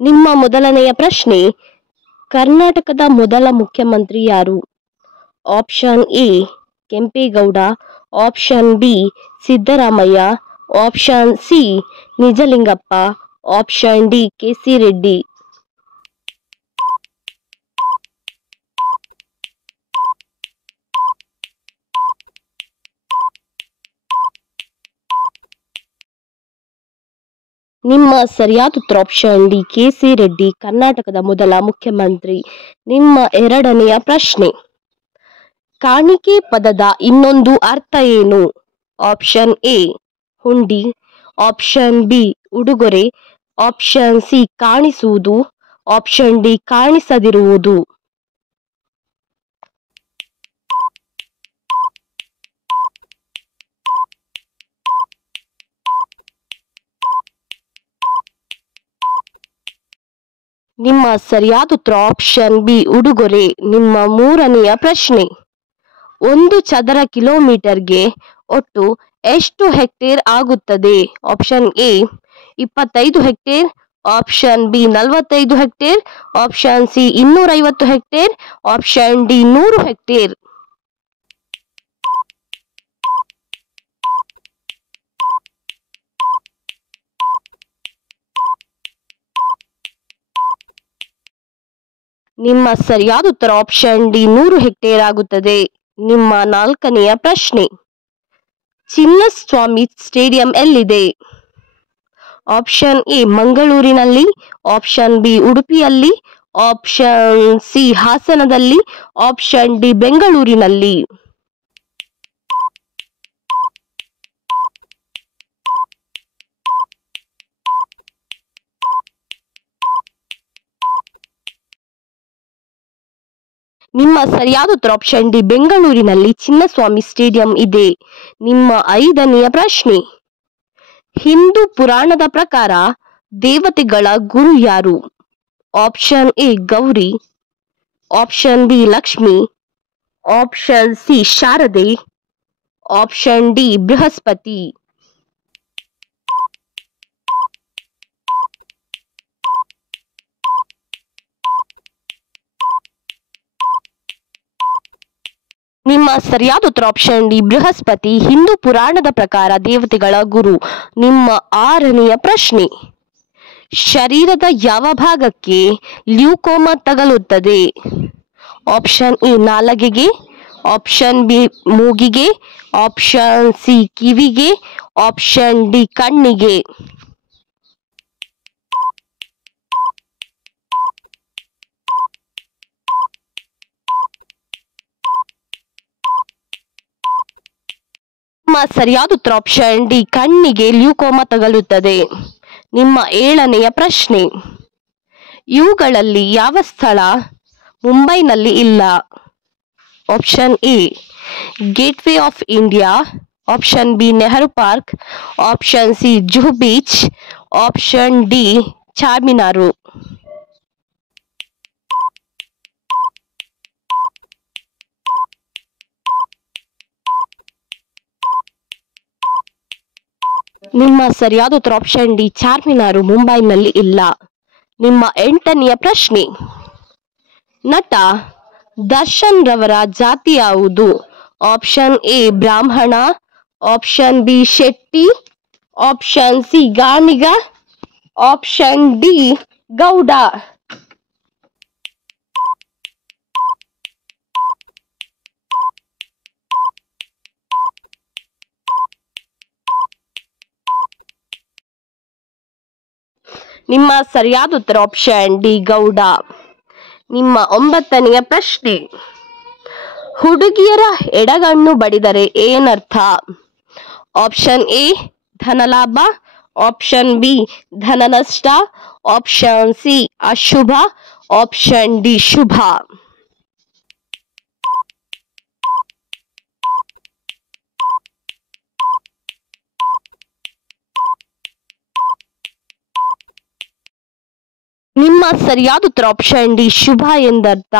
ನಿಮ್ಮ ಮೊದಲನೆಯ ಪ್ರಶ್ನೆ, ಕರ್ನಾಟಕದ ಮೊದಲ ಮುಖ್ಯಮಂತ್ರಿ ಯಾರು? Option A Kempegowda, option B Siddaramaiah, option C Nijalingappa, option D KC. Reddy. ನಿಮ್ಮ ಸರಿಯಾದ ಉತ್ತರ ಆಪ್ಷನ್ ಡಿ ಕೆ.ಸಿ. ರೆಡ್ಡಿ ಕರ್ನಾಟಕದ ಮೊದಲ ಮುಖ್ಯಮಂತ್ರಿ. ನಿಮ್ಮ ಎರಡನೆಯ ಪ್ರಶ್ನೆ, ಕಾಣಿಕೆ ಪದದ ಇನ್ನೊಂದು ಅರ್ಥ ಏನು? ಆಪ್ಷನ್ ಎ ಹುಂಡಿ, ಆಪ್ಷನ್ ಬಿ ಉಡುಗೊರೆ, ಆಪ್ಷನ್ ಸಿ ಕಾಣಿಸುವುದು, ಆಪ್ಷನ್ ಡಿ ಕಾಣಿಸದಿರುವುದು. ನಿಮ್ಮ ಸರಿಯಾದ ಉತ್ತರ ಆಪ್ಷನ್ ಬಿ ಉಡುಗೊರೆ. ನಿಮ್ಮ ಮೂರನೆಯ ಪ್ರಶ್ನೆ, ಒಂದು ಚದರ ಕಿಲೋಮೀಟರ್ಗೆ ಒಟ್ಟು ಎಷ್ಟು ಹೆಕ್ಟೇರ್ ಆಗುತ್ತದೆ? Option A 25 hectare, option B 45 hectare, option C 250 hectare, option D 100 hectare. ನಿಮ್ಮ ಸರಿಯಾದ ಉತ್ತರ ಆಪ್ಷನ್ ಡಿ 100 ಹೆಕ್ಟೇರ್ ಆಗುತ್ತದೆ. ನಿಮ್ಮ ನಾಲ್ಕನೆಯ ಪ್ರಶ್ನೆ, ಚಿನ್ನಸ್ವಾಮಿ ಸ್ಟೇಡಿಯಂ ಎಲ್ಲಿದೆ? ಆಪ್ಷನ್ ಎ ಮಂಗಳೂರಿನಲ್ಲಿ, ಆಪ್ಷನ್ ಬಿ ಉಡುಪಿಯಲ್ಲಿ, ಆಪ್ಷನ್ ಸಿ ಹಾಸನದಲ್ಲಿ, ಆಪ್ಷನ್ ಡಿ ಬೆಂಗಳೂರಿನಲ್ಲಿ. ನಿಮ್ಮ ಸರಿಯಾದ ಉತ್ತರ ಆಪ್ಷನ್ ಡಿ ಬೆಂಗಳೂರಿನಲ್ಲಿ ಚಿನ್ನಸ್ವಾಮಿ ಸ್ಟೇಡಿಯಂ ಇದೆ. ನಿಮ್ಮ ಐದನೆಯ ಪ್ರಶ್ನೆ, ಹಿಂದೂ ಪುರಾಣದ ಪ್ರಕಾರ ದೇವತೆಗಳ ಗುರು ಯಾರು? Option A Gauri, option B Lakshmi, option C Sharade, option D Brihaspati. ನಿಮ್ಮ ಸರಿಯಾದ ಉತ್ತರ ಆಪ್ಷನ್ ಡಿ ಬೃಹಸ್ಪತಿ ಹಿಂದೂ ಪುರಾಣದ ಪ್ರಕಾರ ದೇವತೆಗಳ ಗುರು. ನಿಮ್ಮ ಆರನೆಯ ಪ್ರಶ್ನೆ, ಶರೀರದ ಯಾವ ಭಾಗಕ್ಕೆ ಲ್ಯೂಕೋಮಾ ತಗಲುತ್ತದೆ? ಆಪ್ಷನ್ ಎ ನಾಲಗೆಗೆ, ಆಪ್ಷನ್ ಬಿ ಮೂಗಿಗೆ, ಆಪ್ಷನ್ ಸಿ ಕಿವಿಗೆ, ಆಪ್ಷನ್ ಡಿ ಕಣ್ಣಿಗೆ. ನಿಮ್ಮ ಸರಿಯಾದ ಉತ್ತರ ಆಪ್ಷನ್ ಡಿ ಕಣ್ಣಿಗೆ ಲ್ಯೂಕೋಮಾ ತಗಲುತ್ತದೆ. ನಿಮ್ಮ ಏಳನೆಯ ಪ್ರಶ್ನೆ, ಇವುಗಳಲ್ಲಿ ಯಾವ ಸ್ಥಳ ಮುಂಬೈನಲ್ಲಿ ಇಲ್ಲ? Option A gateway of India, option B Nehru park, option C Juhu beach, option D Charminar. ನಿಮ್ಮ ಸರಿಯಾದ ಉತ್ತರ ಆಪ್ಷನ್ ಡಿ ಚಾರ್ಮಿನಾರು ಮುಂಬೈನಲ್ಲಿ ಇಲ್ಲ. ನಿಮ್ಮ ಎಂಟನೆಯ ಪ್ರಶ್ನೆ, ನಟ ದರ್ಶನ್ ರವರ ಜಾತಿ ಯಾವುದು? ಆಪ್ಷನ್ ಎ ಬ್ರಾಹ್ಮಣ, option B Shetty, option C Ganiga, option D Gowda. ನಿಮ್ಮ ಸರಿಯಾದ ಉತ್ತರ ಆಪ್ಷನ್ ಡಿ ಗೌಡ. ನಿಮ್ಮ ಒಂಬತ್ತನೆಯ ಪ್ರಶ್ನೆ, ಹುಡುಗಿಯರ ಎಡಗಣ್ಣು ಬಡಿದರೆ ಏನರ್ಥ? ಆಪ್ಷನ್ ಎ ಧನಲಾಭ, ಆಪ್ಷನ್ ಬಿ ಧನ ನಷ್ಟ, ಆಪ್ಷನ್ ಸಿ ಅಶುಭ, ಆಪ್ಷನ್ ಡಿ ಶುಭ. ನಿಮ್ಮ ಸರಿಯಾದ ಉತ್ತರ ಆಪ್ಷನ್ ಡಿ ಶುಭ ಎಂದರ್ಥ.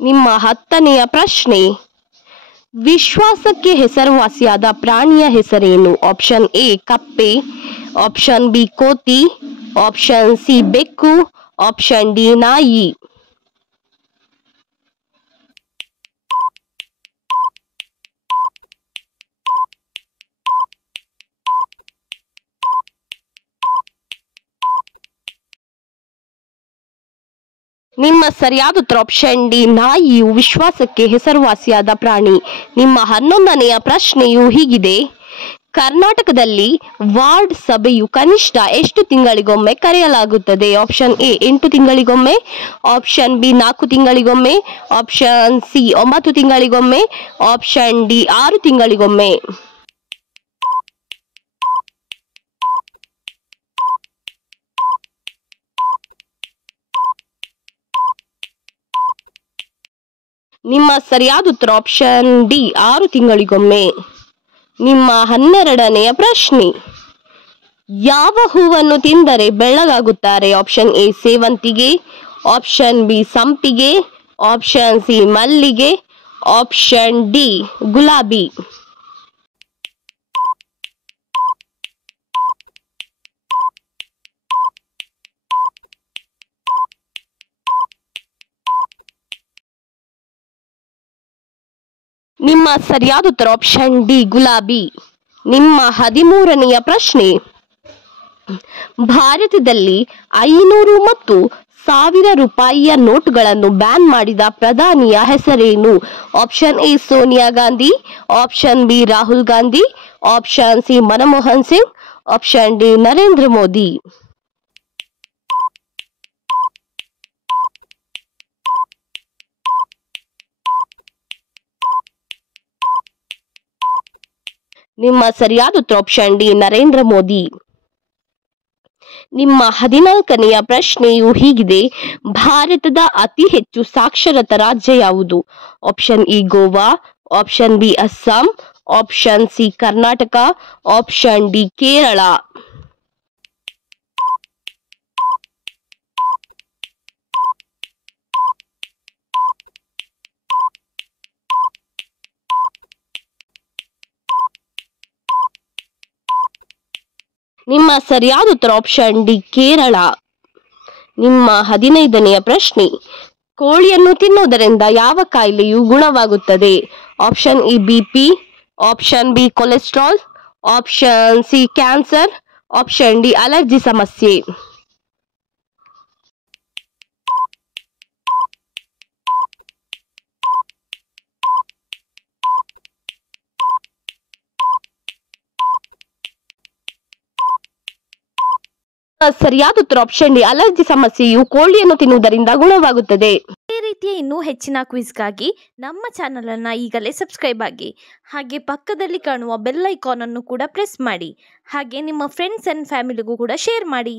ನಿಮ್ಮ ಹತ್ತನೆಯ ಪ್ರಶ್ನೆ, ವಿಶ್ವಾಸಕ್ಕೆ ಹೆಸರುವಾಸಿಯಾದ ಪ್ರಾಣಿಯ ಹೆಸರೇನು? ಆಪ್ಷನ್ ಎ ಕಪ್ಪೆ, ಆಪ್ಷನ್ ಬಿ ಕೋತಿ, ಆಪ್ಷನ್ ಸಿ ಬೆಕ್ಕು, ಆಪ್ಷನ್ ಡಿ ನಾಯಿ. ನಿಮ್ಮ ಸರಿಯಾದ ಉತ್ತರ ಆಪ್ಷನ್ ಡಿ ನಾಯಿಯು ವಿಶ್ವಾಸಕ್ಕೆ ಹೆಸರುವಾಸಿಯಾದ ಪ್ರಾಣಿ. ನಿಮ್ಮ 11ನೆಯ ಪ್ರಶ್ನೆಯು ಹೀಗಿದೆ: ಕರ್ನಾಟಕದಲ್ಲಿ ವಾರ್ಡ್ ಸಭೆಯು ಕನಿಷ್ಠ ಎಷ್ಟು ತಿಂಗಳಿಗೊಮ್ಮೆ ಕರೆಯಲಾಗುತ್ತದೆ? ಆಪ್ಷನ್ ಎ 8 ತಿಂಗಳಿಗೊಮ್ಮೆ, ಆಪ್ಷನ್ ಬಿ 4 ತಿಂಗಳಿಗೊಮ್ಮೆ, ಆಪ್ಷನ್ ಸಿ 9 ತಿಂಗಳಿಗೊಮ್ಮೆ, ಆಪ್ಷನ್ ಡಿ 6 ತಿಂಗಳಿಗೊಮ್ಮೆ. ನಿಮ್ಮ ಸರಿಯಾದ ಉತ್ತರ ಆಪ್ಷನ್ ಡಿ 6 ತಿಂಗಳಿಗೊಮ್ಮೆ. ನಿಮ್ಮ 12ನೆಯ ಪ್ರಶ್ನೆ: ಯಾವ ಹೂವನ್ನು ತಿಂದರೆ ಬೆಳ್ಳಗಾಗುತ್ತಾರೆ? ಆಪ್ಷನ್ ಎ ಸೇವಂತಿಗೆ, ಆಪ್ಷನ್ ಬಿ ಸಂಪಿಗೆ, ಆಪ್ಷನ್ ಸಿ ಮಲ್ಲಿಗೆ, ಆಪ್ಷನ್ ಡಿ ಗುಲಾಬಿ. ನಿಮ್ಮ ಸರಿಯಾದ ಉತ್ತರ ಆಪ್ಷನ್ ಡಿ ಗುಲಾಬಿ. ನಿಮ್ಮ 13ನೆಯ ಪ್ರಶ್ನೆ: ಭಾರತದಲ್ಲಿ 500 ಮತ್ತು 1000 ರೂಪಾಯಿಯ ನೋಟುಗಳನ್ನು ಬ್ಯಾನ್ ಮಾಡಿದ ಪ್ರಧಾನಿಯ ಹೆಸರೇನು? Option A Sonia Gandhi, option B Rahul Gandhi, option C Manmohan Singh, option D Narendra Modi. ನಿಮ್ಮ ಸರಿಯಾದ ಉತ್ತರ ಆಪ್ಷನ್ ಡಿ ನರೇಂದ್ರ ಮೋದಿ. ನಿಮ್ಮ 14ನೆಯ ಪ್ರಶ್ನೆಯು ಹೀಗಿದೆ: ಭಾರತದ ಅತಿ ಹೆಚ್ಚು ಸಾಕ್ಷರತಾ ರಾಜ್ಯ ಯಾವುದು? Option E Goa, option B Assam, option C Karnataka, option D Kerala. ನಿಮ್ಮ ಸರಿಯಾದ ಉತ್ತರ ಆಪ್ಷನ್ ಡಿ ಕೇರಳ. ನಿಮ್ಮ 15ನೆಯ ಪ್ರಶ್ನೆ: ಕೋಳಿಯನ್ನು ತಿನ್ನುವುದರಿಂದ ಯಾವ ಕಾಯಿಲೆಯು ಗುಣವಾಗುತ್ತದೆ? Option E BP, option B cholesterol, option C cancer, option D allergy ಸಮಸ್ಯೆ. ಸರಿಯಾದ ಉತ್ತರ ಆಪ್ಷನ್ ಡಿ ಅಲರ್ಜಿ ಸಮಸ್ಯೆಯು ಕೋಳಿಯನ್ನು ತಿನ್ನುವುದರಿಂದ ಗುಣವಾಗುತ್ತದೆ. ಇದೇ ರೀತಿಯ ಇನ್ನೂ ಹೆಚ್ಚಿನ ಕ್ವಿಜ್ಗಾಗಿ ನಮ್ಮ ಚಾನಲ್ ಅನ್ನು ಈಗಲೇ ಸಬ್ಸ್ಕ್ರೈಬ್ ಆಗಿ, ಹಾಗೆ ಪಕ್ಕದಲ್ಲಿ ಕಾಣುವ ಬೆಲ್ ಐಕಾನ್ ಅನ್ನು ಕೂಡ ಪ್ರೆಸ್ ಮಾಡಿ, ಹಾಗೆ ನಿಮ್ಮ ಫ್ರೆಂಡ್ಸ್ ಅಂಡ್ ಫ್ಯಾಮಿಲಿಗೂ ಕೂಡ ಶೇರ್ ಮಾಡಿ.